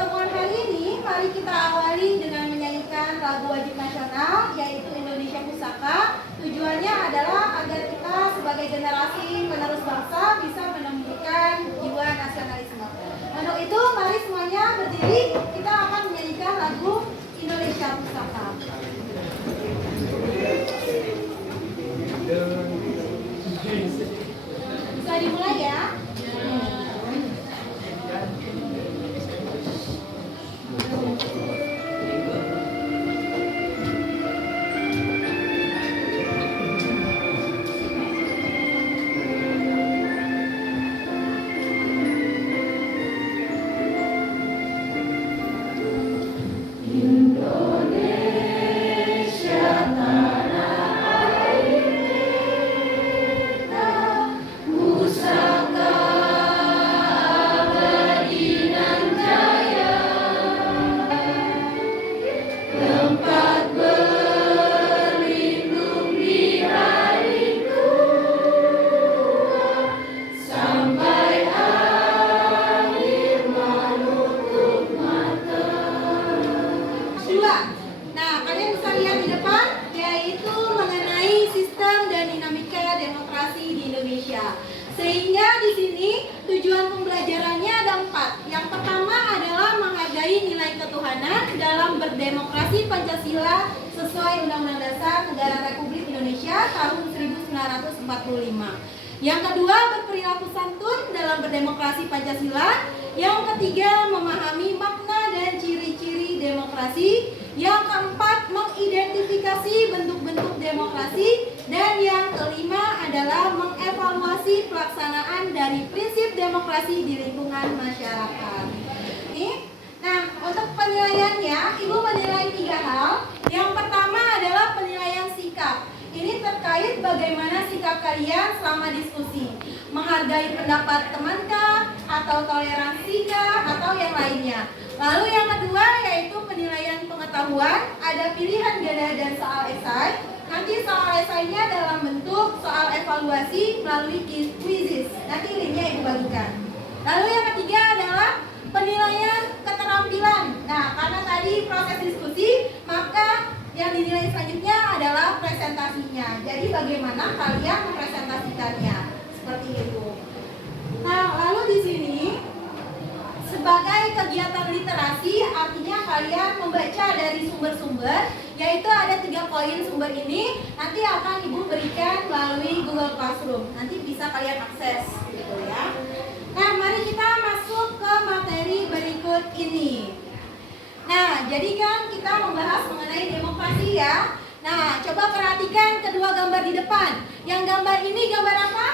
pertemuan hari ini, mari kita awali dengan menyanyikan lagu wajib nasional, yaitu Indonesia Pusaka. Tujuannya adalah agar kita sebagai generasi penerus bangsa bisa menumbuhkan jiwa nasionalisme. Untuk itu, mari semuanya berdiri, kita akan menyanyikan lagu Indonesia Pusaka. Bisa dimulai ya. Sehingga di sini tujuan pembelajarannya ada 4. Yang pertama adalah menghargai nilai ketuhanan dalam berdemokrasi Pancasila sesuai Undang-Undang Dasar Negara Republik Indonesia tahun 1945. Yang kedua, berperilaku santun dalam berdemokrasi Pancasila. Yang ketiga, memahami makna dan ciri-ciri demokrasi. Yang keempat, mengidentifikasi bentuk-bentuk demokrasi. Dan yang kelima adalah mengevaluasi pelaksanaan dari prinsip demokrasi di lingkungan masyarakat. Nah, untuk penilaiannya, Ibu menilai 3 hal. Yang pertama adalah penilaian sikap. Ini terkait bagaimana sikap kalian selama diskusi. Menghargai pendapat temankah, atau toleransikah, atau yang lainnya. Lalu yang kedua yaitu penilaian pengetahuan. Ada pilihan ganda dan soal esai. Nanti soal esainya dalam bentuk soal evaluasi melalui quizzes. Nanti linknya Ibu bagikan. Lalu yang ketiga adalah penilaian keterampilan. Nah, karena tadi proses diskusi, maka yang dinilai selanjutnya adalah presentasinya. Jadi bagaimana kalian mempresentasikannya. Seperti itu. Nah, lalu di sini sebagai kegiatan literasi, artinya kalian membaca dari sumber-sumber, yaitu ada 3 poin sumber ini. Nanti akan Ibu berikan melalui Google Classroom. Nanti bisa kalian akses, gitu ya. Nah, mari kita masuk ke materi berikut ini. Nah, jadi kan kita membahas mengenai demokrasi ya. Nah, coba perhatikan kedua gambar di depan. Yang gambar ini gambar apa?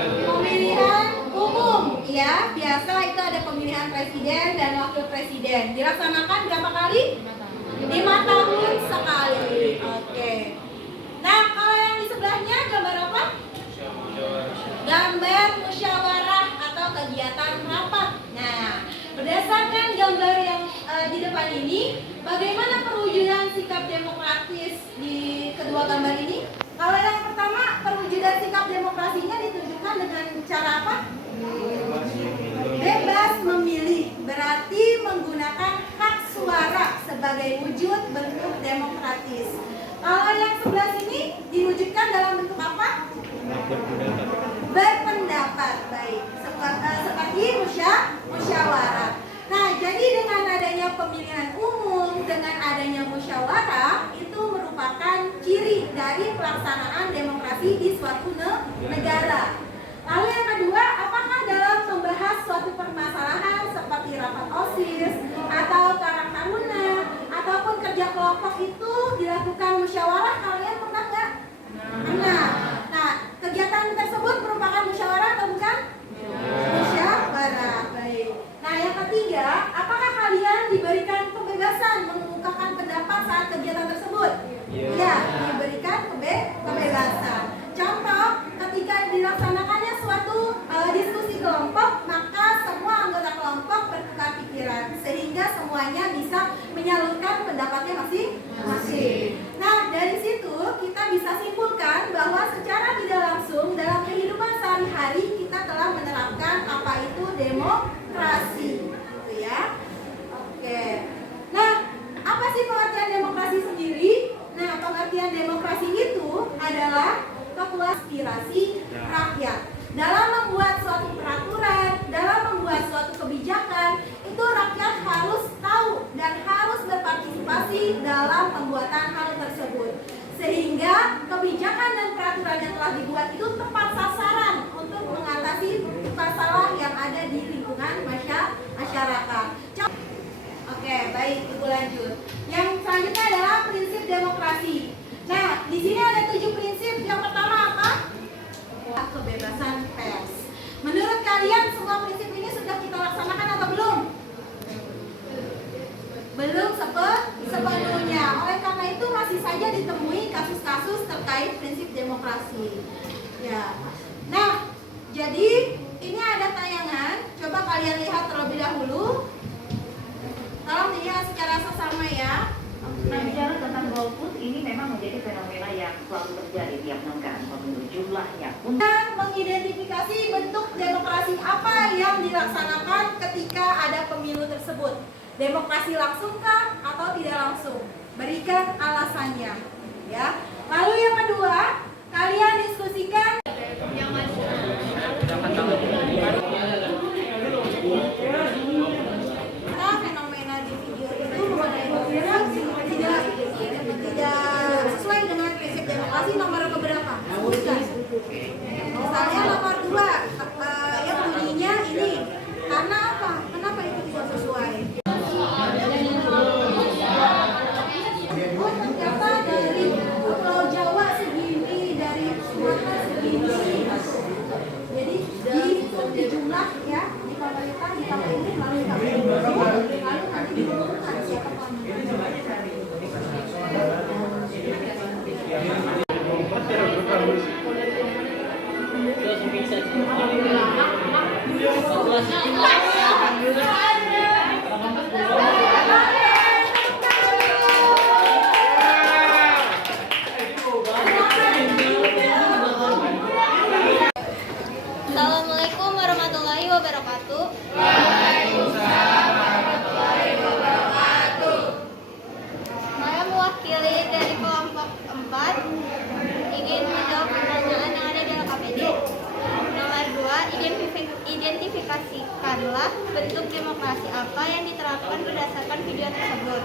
Pemilihan umum ya, biasa itu ada pemilihan presiden dan wakil presiden. Dilaksanakan berapa kali? 5 tahun sekali. Oke. Nah, kalau yang di sebelahnya gambar apa? Gambar musyawarah atau kegiatan rapat. Nah, berdasarkan gambar yang di depan ini, bagaimana perwujudan sikap demokratis di kedua gambar ini? Kalau yang pertama, perwujudan sikap demokrasinya ditunjukkan dengan cara apa? Bebas memilih, berarti menggunakan hak suara sebagai wujud bentuk demokratis. Kalau yang sebelah sini diwujudkan dalam bentuk apa? Berpendapat, baik. Seperti musyawarah. Nah, jadi dengan adanya pemilihan umum, dengan adanya musyawarah, itu merupakan ciri dari pelaksanaan demokrasi di suatu negara. Lalu yang kedua, apakah dalam membahas suatu permasalahan seperti rapat OSIS atau karang taruna ataupun kerja kelompok itu dilakukan musyawarah? Kalian pernah nggak? Pernah. Nah, kegiatan tersebut merupakan musyawarah atau bukan? Musyawarah, baik. Nah, yang ketiga, apakah kalian diberikan kebebasan mengemukakan pendapat saat kegiatan tersebut? Ya, diberikan kebebasan. Contoh, ketika dilaksanakannya suatu diskusi kelompok, maka semua anggota kelompok bertukar pikiran sehingga semuanya bisa menyalurkan pendapatnya masing-masing. Nah, dari situ kita bisa simpulkan bahwa secara tidak langsung dalam kehidupan sehari-hari kita telah menerapkan apa itu demokrasi. aspirasi rakyat. Dalam membuat suatu peraturan, dalam membuat suatu kebijakan, itu rakyat harus tahu dan harus berpartisipasi dalam pembuatan hal tersebut. Sehingga kebijakan dan peraturan yang telah dibuat itu tepat sasaran untuk mengatasi masalah yang ada di lingkungan masyarakat. Oke, baik, Ibu lanjut. Yang selanjutnya adalah prinsip demokrasi. Nah, di sini ada 7 prinsip. Yang pertama apa? Kebebasan pers. Menurut kalian semua prinsip ini sudah kita laksanakan atau belum? Belum sepenuhnya. Oleh karena itu masih saja ditemui kasus-kasus terkait prinsip demokrasi. Ya. Nah, jadi ini ada tayangan. Coba kalian lihat terlebih dahulu. Tolong dilihat secara sesama ya. Nah, bicara tentang golput, ini memang menjadi fenomena yang selalu terjadi tiap negara pemilu jumlahnya. Mengidentifikasi bentuk demokrasi apa yang dilaksanakan ketika ada pemilu tersebut. Demokrasi langsungkah atau tidak langsung? Berikan alasannya, ya. Lalu yang kedua, kalian diskusikan fenomena di video itu mengenai tidak sesuai dengan prinsip demokrasi nomor keberapa? Sebutkan. Misalnya nomor 2 yang bunyinya ini. Karena apa? Kenapa itu tidak sesuai? Oh, ternyata dari Pulau Jawa segini, dari Sumatera segini. Jadi di jumlah ya, di pemerintah ditambah ini lalu nanti diumumkan siapa Assalamualaikum warahmatullahi wabarakatuh. Saya mewakili dari kelompok 4 ingin menjawab pertanyaan yang ada dalam KPD. Nomor 2, identifikasikanlah bentuk demokrasi apa yang diterapkan berdasarkan video tersebut.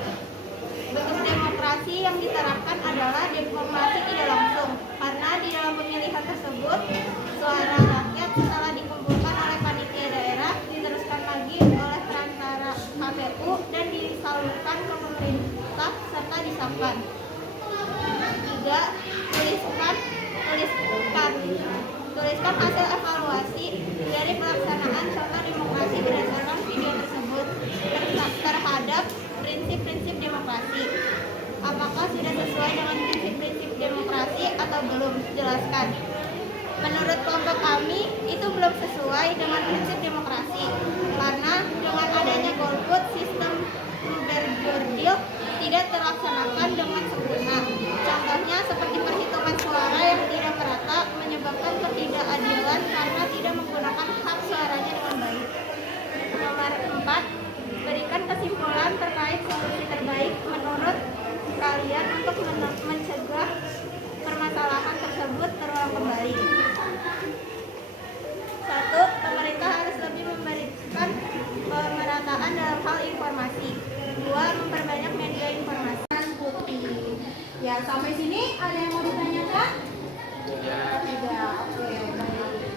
Bentuk demokrasi yang diterapkan adalah demokrasi tidak langsung, karena di dalam pemilihan tersebut suara rakyat setelah dikumpulkan oleh panitia daerah diteruskan lagi oleh perantara KPU dan disalurkan ke pemerintah serta disahkan. 3. Tuliskan hasil evaluasi dari pelaksanaan contoh demokrasi berdasarkan video tersebut terhadap prinsip-prinsip demokrasi. Apakah sudah sesuai dengan prinsip-prinsip demokrasi atau belum? Jelaskan. Menurut kelompok kami, itu belum sesuai dengan prinsip demokrasi. Karena dengan adanya golput, sistem berjurdil tidak terlaksanakan dengan sempurna. Contohnya seperti perhitungan suara yang tidak merata menyebabkan ketidakadilan karena tidak menggunakan hak suaranya dengan baik. Nomor 4, berikan kesimpulan terkait solusi terbaik menurut kalian untuk mencegah permasalahan tersebut terulang kembali. 1. Pemerintah harus lebih memberikan pemerataan dalam hal informasi. 2. Memperbanyak media informasi. Ya, sampai sini ada yang mau ditanyakan? Tidak. Oke, baik.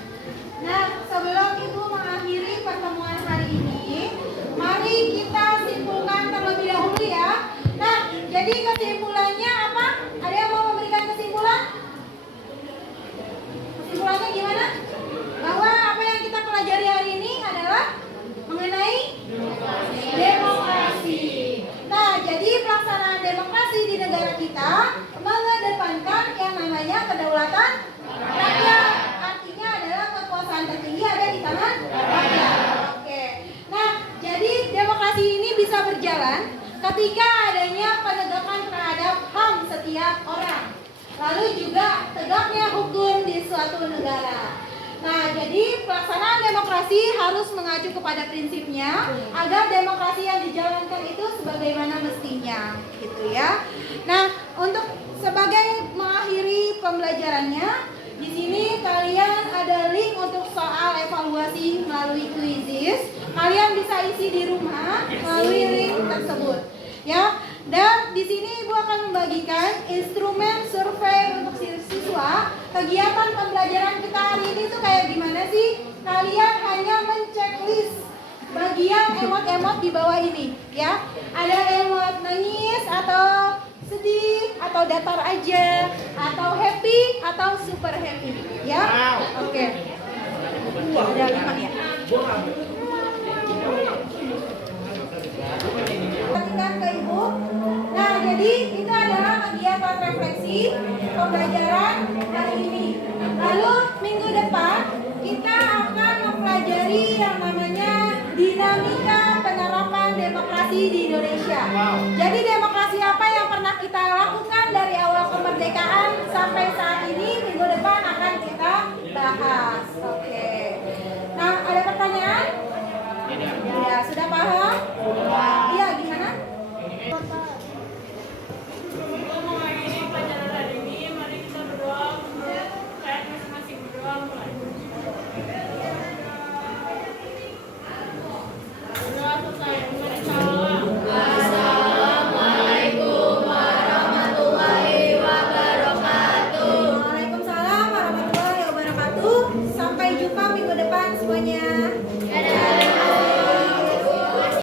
Nah, sebelum Ibu mengakhiri pertemuan hari ini, mari kita simpulkan terlebih dahulu ya. Nah, jadi kesimpulannya apa? Ada yang mau memberikan kesimpulan? Kesimpulannya gimana? Bahwa apa yang kita pelajari hari ini adalah mengenai demokrasi. Nah, jadi pelaksanaan demokrasi di negara kita mengedepankan yang namanya kedaulatan rakyat. Artinya adalah kekuasaan tertinggi ada di tangan rakyat. Oke. Nah, jadi demokrasi ini bisa berjalan ketika adanya penegakan terhadap HAM setiap orang. Lalu juga tegaknya hukum di suatu negara. Nah, jadi pelaksanaan demokrasi harus mengacu kepada prinsipnya agar demokrasi yang dijalankan itu sebagaimana mestinya, gitu ya. Nah, untuk sebagai mengakhiri pembelajarannya, Di sini kalian ada link untuk soal evaluasi melalui quizzes. Kalian bisa isi di rumah melalui link tersebut. Ya. Dan di sini Ibu akan membagikan instrumen survei untuk siswa. Kegiatan pembelajaran kita hari ini tuh kayak gimana sih? Kalian hanya menceklis bagian emot-emot di bawah ini, ya. Ada emot nangis atau sedih atau datar aja atau happy atau super happy, ya. Oke. Ada 5 ya. Perhatikan ke Ibu. Nah, jadi itu adalah kegiatan refleksi pembelajaran hari ini. Lalu minggu depan kita akan mempelajari yang namanya dinamika penerapan demokrasi di Indonesia. Jadi demokrasi apa yang pernah kita lakukan dari awal